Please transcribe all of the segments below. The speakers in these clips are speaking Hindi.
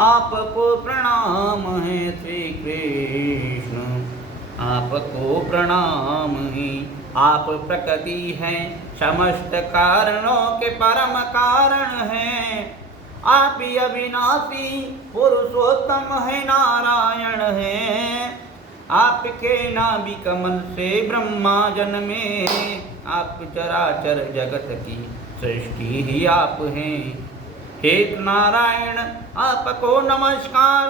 आपको प्रणाम है श्री कृष्ण, आपको प्रणाम है। आप प्रकृति हैं, समस्त कारणों के परम कारण हैं। आप ही अविनाशी पुरुषोत्तम है, नारायण है। आपके नाभि कमल से ब्रह्मा जन्मे, आप चराचर जगत की सृष्टि ही आप हैं। हे नारायण आपको नमस्कार।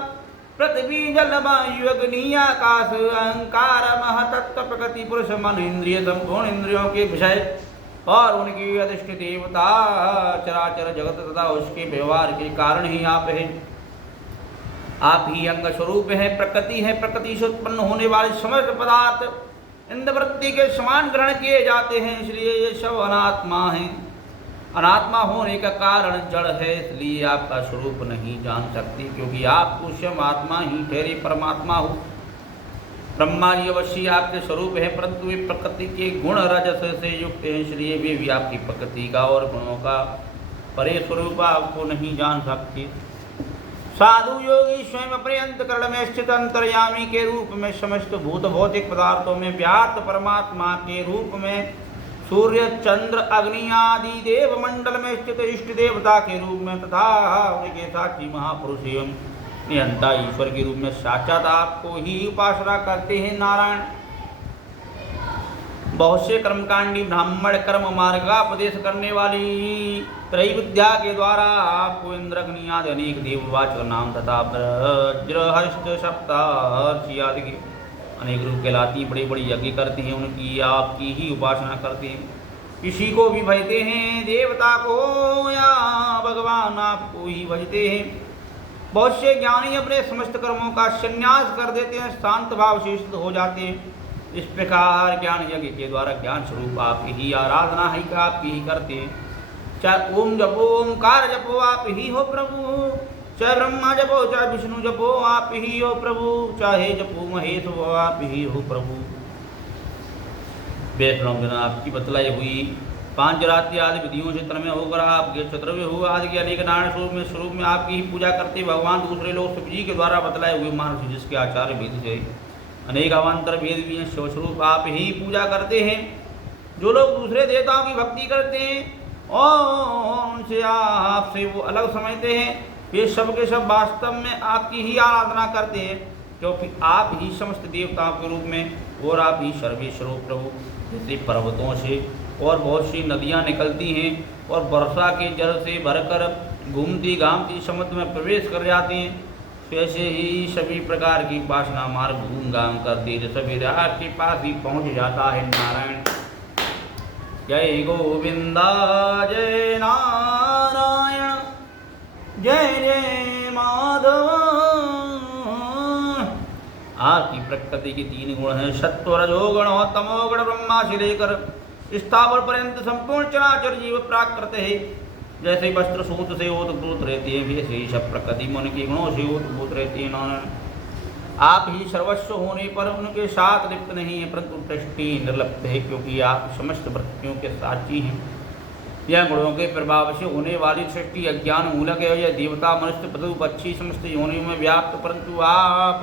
पृथ्वी जल वायु अग्नि आकाश अहंकार महतत्व प्रकृति पुरुष मन इंद्रिय संपूर्ण इंद्रियों के विषय और उनकी अधिष्ठ देवता चराचर जगत तथा उसके व्यवहार के कारण ही आप हैं। आप ही अंग स्वरूप है, प्रकृति है। प्रकृति से उत्पन्न होने वाले समस्त पदार्थ इंद्रवृत्ति के समान ग्रहण किए जाते हैं, इसलिए ये सब अनात्मा हैं। अनात्मा होने का कारण जड़ है, इसलिए आपका स्वरूप नहीं जान सकते, क्योंकि आप स्वयं आत्मा ही ठहरे परमात्मा हो। ब्रह्मा जी अवश्य आपके स्वरूप है, परंतु वे प्रकृति के गुण रजस से युक्त हैं, इसलिए वे भी आपकी प्रकृति का और गुणों का परे स्वरूप आपको नहीं जान सकते। साधु योगी स्वयं अपने अंतकरण में स्थित अंतर्यामी के रूप में समस्त भूत भौतिक पदार्थों में व्याप्त परमात्मा के रूप में सूर्य चंद्र अग्नि आदि देव मंडल में स्थित इष्ट देवता के रूप में तथा उनके साक्षी महापुरुष एवं नियंता ईश्वर के रूप में साक्षात आपको ही उपासना करते हैं। नारायण बहुत से कर्मकांडी ब्राह्मण कर्म मार्ग का उपदेश करने वाली त्रयी विद्या के द्वारा आपको इंद्र अग्नि आदि अनेक देववाचक नाम तथा वज्रहस्त सप्तर्षि आदि के अनेक रूप कहलाती बड़े बड़े यज्ञ करते हैं, उनकी आपकी ही उपासना करते हैं। किसी को भी भजते हैं, देवता को या भगवान आपको ही भजते हैं। बहुत से ज्ञानी अपने समस्त कर्मों का संन्यास कर देते हैं, शांत भाव से स्थित हो जाते हैं। इस प्रकार ज्ञान यज्ञ के द्वारा ज्ञान स्वरूप आपकी ही आराधना ही का आपकी ही करते हैं। चाहे ओम जपो, ओमकार जपो, आप ही हो प्रभु। चाहे ब्रह्मा जपो, चाहे विष्णु जपो, आप ही हो प्रभु। चाहे जपो महेश हो, आप ही हो प्रभु। वेद आपकी बतलाई हुई पांच रात्रि आदि विधियों से तन्मय होकर आपके चतुर्वेद हो आदि के अनेक नारायण स्वरूप में आपकी ही पूजा करते भगवान दूसरे लोग शिव जी के द्वारा बतलाए हुए मानस जिसके आचार्य वेद से अनेक अवान्तर वेद भी हैं, शिवस्वरूप आप ही पूजा करते हैं। जो लोग दूसरे देवताओं की भक्ति करते हैं और उनसे आपसे वो अलग समझते हैं, वे सब के सब वास्तव में आपकी ही आराधना करते हैं, क्योंकि आप ही समस्त देवताओं के रूप में और आप ही सर्वेश्वरूप प्रभु। जैसे पर्वतों से और बहुत सी नदियाँ निकलती हैं और वर्षा के जल से भरकर घूमती घामती समुद्र में प्रवेश कर जाती हैं, वैसे ही सभी प्रकार की उपासना मार्ग घूम घाम करती है, सभी आपके पास ही पहुँच जाता है। नारायण जय गोविंदा, जय नारायण, जय जय माधव। आपकी प्रकृति के तीन गुण हैं, सत्व रजोगुण और तमोगुण। ब्रह्मा से लेकर स्थावर पर्यंत संपूर्ण चराचर जीव प्राकृत है। जैसे वस्त्र सूत से ओतप्रोत रहते हैं, वैसे ही सब प्रकृति मन के गुणों से ओतप्रोत रहते हैं। नारायण आप ही सर्वस्व होने पर उनके साथ लिप्त नहीं है, परंतु दृष्टि निर्लिप्त है, क्योंकि आप समस्त वृत्तियों के साक्षी हैं। यह गुणों के प्रभाव से होने वाली सृष्टि अज्ञान मूलक है। यह देवता मनुष्य पशु पक्षी समस्त योनियों में व्याप्त, परंतु आप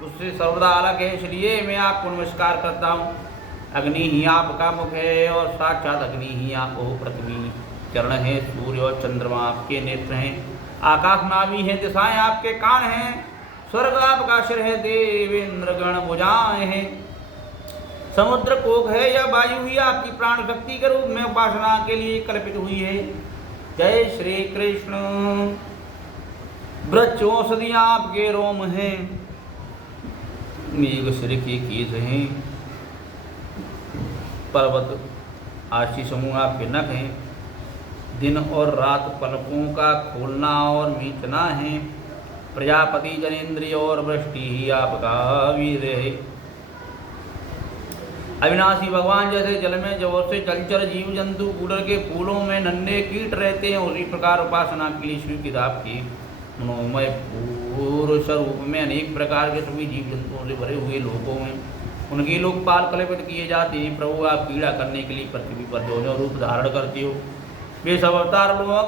उससे सर्वदा अलग है, इसलिए मैं आपको नमस्कार करता हूँ। अग्नि ही आपका मुख है और साक्षात अग्नि ही आप हो। पृथ्वी चरण है, सूर्य और चंद्रमा आपके नेत्र हैं, आकाश नाभि है, दिशाएं आपके कान हैं, स्वर्ग आपका सिर है, देवेंद्र गण भुजाएं हैं, समुद्र कोक है या वायु ही आपकी प्राण शक्ति के रूप में उपासना के लिए कल्पित हुई है। जय श्री कृष्ण। वृक्ष औषधियाँ आपके रोम हैं, मेघ सिर के केस हैं, पर्वत आशी समूह आपके नख हैं, दिन और रात पलकों का खोलना और मीचना है, प्रजापति जनेन्द्रिय और वृष्टि ही आपका वीर है। अविनाशी भगवान जैसे जल में जब से जलचर जीव जंतु कूलर के फूलों में नन्हे कीट रहते हैं, उसी प्रकार उपासना के लिए स्वीकृत आपकी मनोमय पुरुष रूप में अनेक प्रकार के सभी जीव जंतुओं से भरे हुए लोकों में उनके लोकपाल कल्पित किए जाते हैं। प्रभु आप पीड़ा करने के लिए पृथ्वी पर जो रूप धारण करते हो, वे सब अवतार लोगों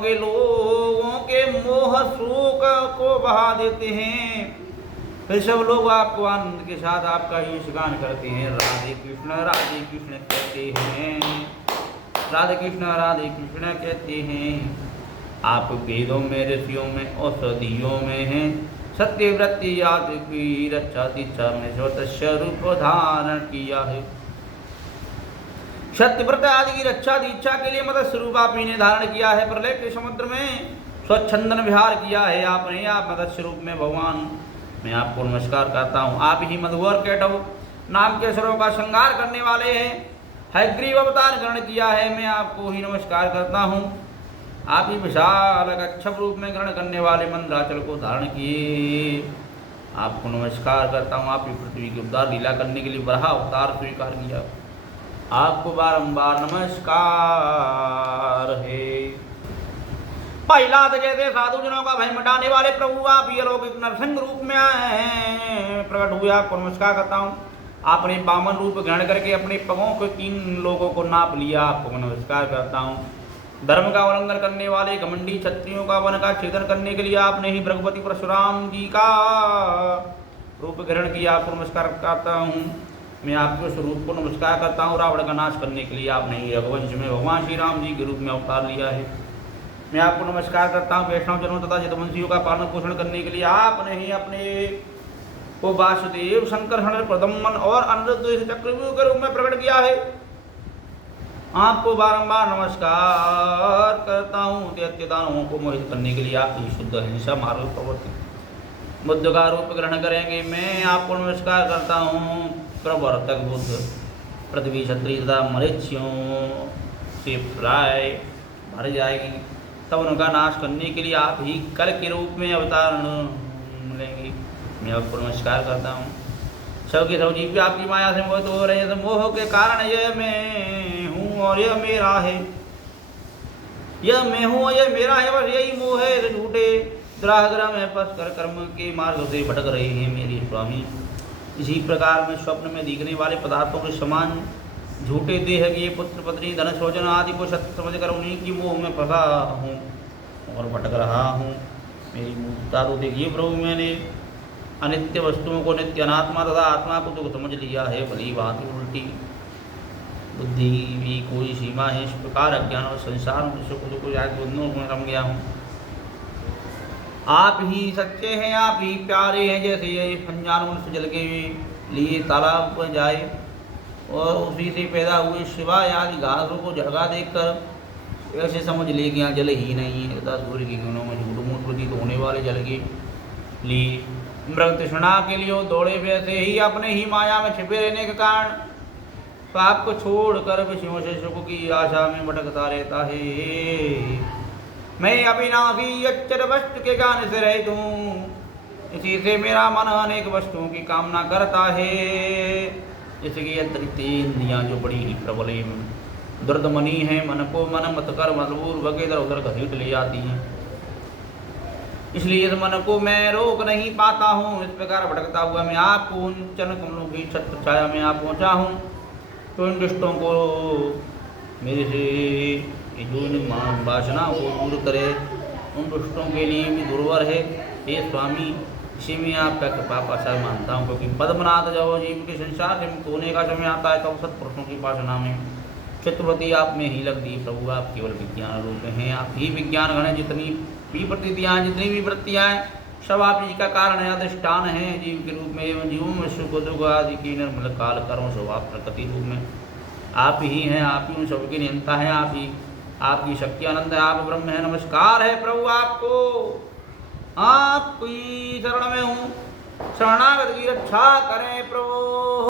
के मोह शोक को बहा देते हैं। फिर सब लोग आपको आनंद के साथ आपका ही गान करते हैं। राधे कृष्ण कहते हैं, राधे कृष्ण कहते हैं। आप वेदों में, ऋषियों में, औषधियों में हैं। सत्यव्रति आदि की रक्षा दीक्षा में स्वतः रूप धारण किया है। सत्यव्रत आदि की रक्षा दीक्षा के लिए मत्स्य स्वरूप आप ही ने धारण किया है। प्रलय के समुद्र में स्वच्छंदन विहार किया है आपने। आप मत्स्य रूप में भगवान, मैं आपको नमस्कार करता हूँ। आप ही मधुवर केटव नाम के असुरों का संहार करने वाले हैं। हयग्रीव अवतार ग्रहण किया है, मैं आपको ही नमस्कार करता हूँ। आप ही विशाल कच्छप रूप में ग्रहण करने वाले मंदराचल को धारण किए, आपको नमस्कार करता हूँ। आप ही पृथ्वी की उद्धार लीला करने के लिए वराह अवतार स्वीकार किया, आपको बारंबार नमस्कार है। प्रहलाद जैसे साधु जनों का भय मिटाने वाले प्रभु आप ही अलौकिक नरसिंह रूप में आए हैं, प्रकट हुए, आपको नमस्कार करता हूँ। आपने वामन रूप ग्रहण करके अपने पगों को 3 लोगों को नाप लिया, आपको नमस्कार करता हूँ। धर्म का उल्लंघन करने वाले घमंडी क्षत्रियों का वन का छेदन करने के लिए आपने ही भगवती परशुराम जी का रूप ग्रहण किया, आपको नमस्कार करता हूँ। मैं आपके स्वरूप को नमस्कार करता हूँ। रावण का नाश करने के लिए आपने ही रघुवंश में भगवान श्री राम जी के रूप में अवतार लिया है, मैं आपको नमस्कार करता हूँ। वैष्णव जनों तथा जदवंशियों का पालन पोषण करने के लिए आपने ही अपने को वासुदेव, शंकर, प्रदम्मन और अनिरुद्ध चक्रव्यूह के रूप में प्रकट किया है, आपको बारंबार नमस्कार करता हूँ। दानवों को मोहित करने के लिए आप ही शुद्ध हिंसा मार्ग प्रवर्तित बुद्ध का रूप ग्रहण करेंगे, मैं आपको नमस्कार करता हूँ। प्रवर्तक बुद्ध पृथ्वी क्षत्रिय तथा मरीचियों से प्राय भर जाएगी, तब उनका नाश करने के लिए आप ही कल के रूप में अवतारण मिलेंगे, मैं आपको नमस्कार करता हूँ। सब के सब जीव आपकी माया से मोहित हो रहे हैं, तो मोह के कारण यह मैं हूँ और यह मेरा है, यह मैं हूँ और यह मेरा है, बस यही मोह है। झूठे दुराग्रह में फंस कर कर्म के मार्ग से भटक रहे हैं मेरे स्वामी। इसी प्रकार में स्वप्न में दिखने वाले पदार्थों के समान झूठे देह के पुत्र पत्नी धन स्वजन आदि को सत्य समझकर उन्हीं की मोह में फंसा हूँ और भटक रहा हूँ। मेरी मूर्खता तो देखिए प्रभु, मैंने अनित्य वस्तुओं को नित्य, अनात्मा तथा आत्मा को दुख समझ लिया है। भली बात उल्टी बुद्धि भी कोई सीमा है, इस प्रकार अज्ञान और संसार में सुख दुख दोनों में रम गया हूँ। आप ही सच्चे हैं, आप ही प्यारे हैं। जैसे ये अनजान मनुष्य जल के लिए तालाब पर जाए और उसी से पैदा हुए शिवाय आदि घासों को झड़का देखकर ऐसे समझ ले कि यहाँ जल ही नहीं है, तथा सूर्य की किरणों में झूठ मूठ प्रतीत होने वाले जल के लिए मृग तृष्णा के लिए दौड़े, वैसे ही अपने ही माया में छिपे रहने के कारण पाप को छोड़कर विषयों से सुख की आशा में भटकता रहता है। मैं अविनाशी अक्षर वस्तु के ज्ञान से रहित हूँ, इसी से मेरा मन अनेक वस्तुओं की कामना करता है। इसकी अतिरिक्त इंद्रियाँ जो बड़ी ही प्रबल दुर्दमनी है, मन को मन मत कर मजबूर इधर उधर घसीट ले जाती हैं, इसलिए इस मन को मैं रोक नहीं पाता हूँ। इस प्रकार भटकता हुआ मैं आपको उन चरण कमलों की छत्र छाया में आप पहुँचा हूँ, तो इन दुष्टों को मेरे से जो इन वासना को दूर करे, उन दुष्टों के लिए भी दुर्वर है। हे स्वामी, इसी में आपका कृपा पाशा मानता हूँ, क्योंकि पद्मनाथ जब जीव के संसार से मुक्त होने का समय आता है, तो सत्पुरुषों की उपासना में चित्रवती आप में ही लग दी। प्रभु आप केवल विज्ञान रूप हैं, आप ही विज्ञान गण, जितनी भी प्रतीतियाँ, जितनी भी वृत्तियाँ हैं, सब आप ही का कारण है, अधिष्ठान है जीव के रूप में। एवं जीवों में सुख दुख आदि की निर्मल काल कर्म स्वभाव प्रकृति रूप में आप ही हैं, आप ही उन सबकी नियंता है, आप ही, आपकी शक्ति आनंद है, आप ब्रह्म है। नमस्कार है प्रभु आपको, आपकी शरण में हूँ, शरणागत की रक्षा करें प्रभु।